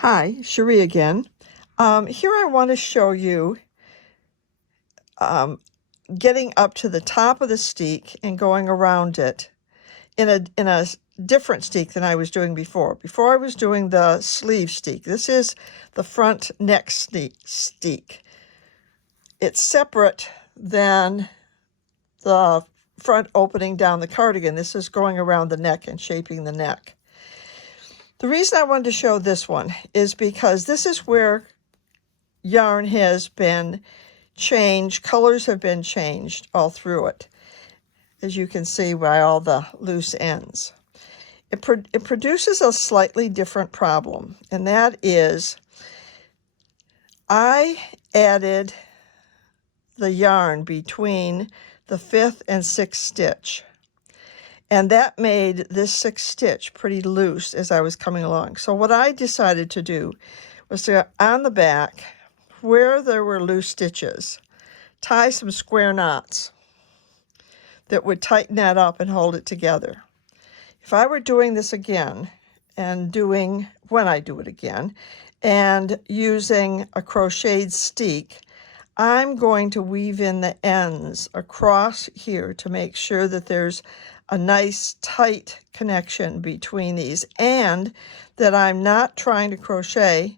Hi, Cherie again. Here I want to show you getting up to the top of the steek and going around it in a different steek than I was doing before. Before I was doing the sleeve steek. This is the front neck steek. It's separate than the front opening down the cardigan. This is going around the neck and shaping the neck. The reason I wanted to show this one is because this is where yarn has been changed, colors have been changed all through it, as you can see by all the loose ends. It produces a slightly different problem, and that is I added the yarn between the 5th and 6th stitch. And that made this 6th stitch pretty loose as I was coming along. So what I decided to do was to, on the back, where there were loose stitches, tie some square knots that would tighten that up and hold it together. If I were doing this again, when I do it again, and using a crocheted steek, I'm going to weave in the ends across here to make sure that there's a nice tight connection between these, and that I'm not trying to crochet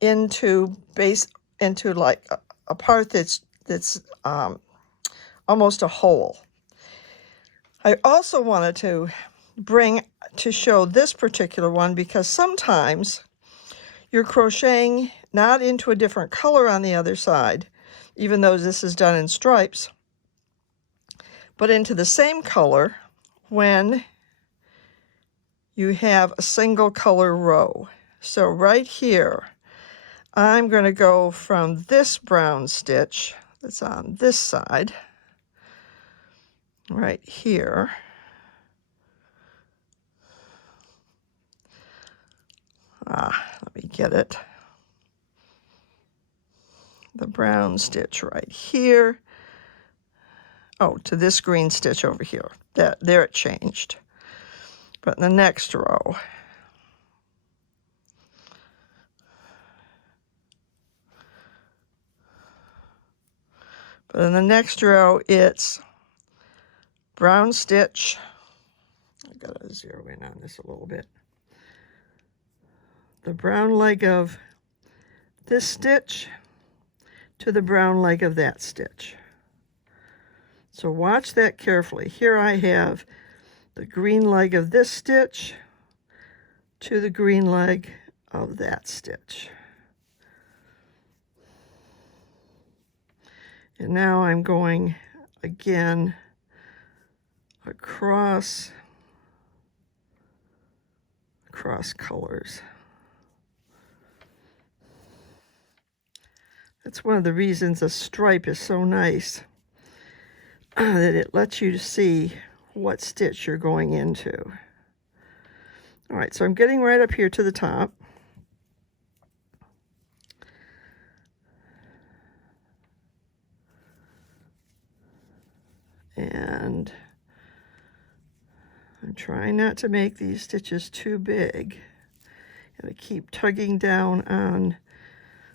into like a part that's almost a hole. I also wanted to show this particular one because sometimes you're crocheting not into a different color on the other side, even though this is done in stripes, but into the same color when you have a single color row. So right here, I'm going to go from this brown stitch that's on this side, right here, let me get it, the brown stitch right here, to this green stitch over here. There it changed. But in the next row, it's brown stitch. I've got to zero in on this a little bit. The brown leg of this stitch to the brown leg of that stitch. So watch that carefully. Here I have the green leg of this stitch to the green leg of that stitch. And now I'm going again across colors. That's one of the reasons a stripe is so nice, that it lets you see what stitch you're going into. All right, so I'm getting right up here to the top. And I'm trying not to make these stitches too big. And I keep tugging down on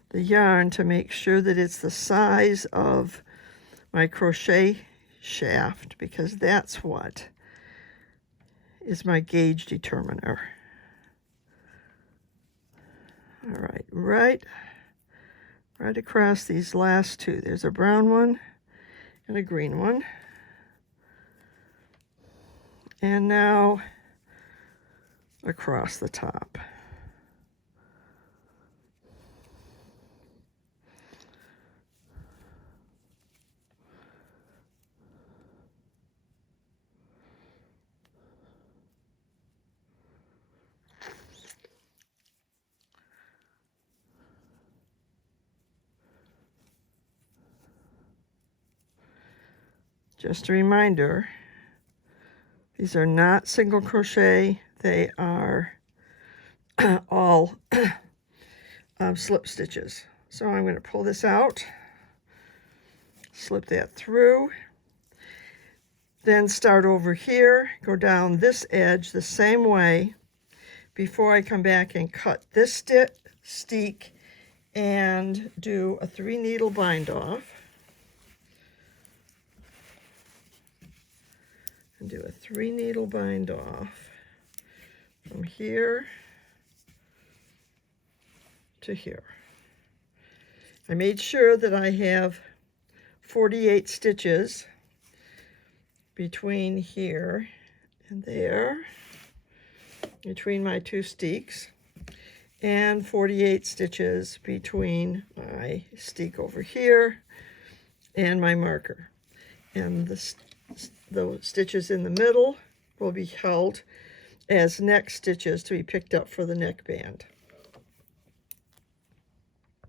the yarn to make sure that it's the size of my crochet shaft, because that's what is my gauge determiner. All right, right across these last two. There's a brown one and a green one. And now across the top. Just a reminder, these are not single crochet, they are all slip stitches. So I'm going to pull this out, slip that through, then start over here, go down this edge the same way, before I come back and cut this steek and do a 3 needle bind off. And do a 3 needle bind off from here to here. I made sure that I have 48 stitches between here and there, between my 2 steeks, and 48 stitches between my steek over here and my marker. And the stitches in the middle will be held as neck stitches to be picked up for the neckband.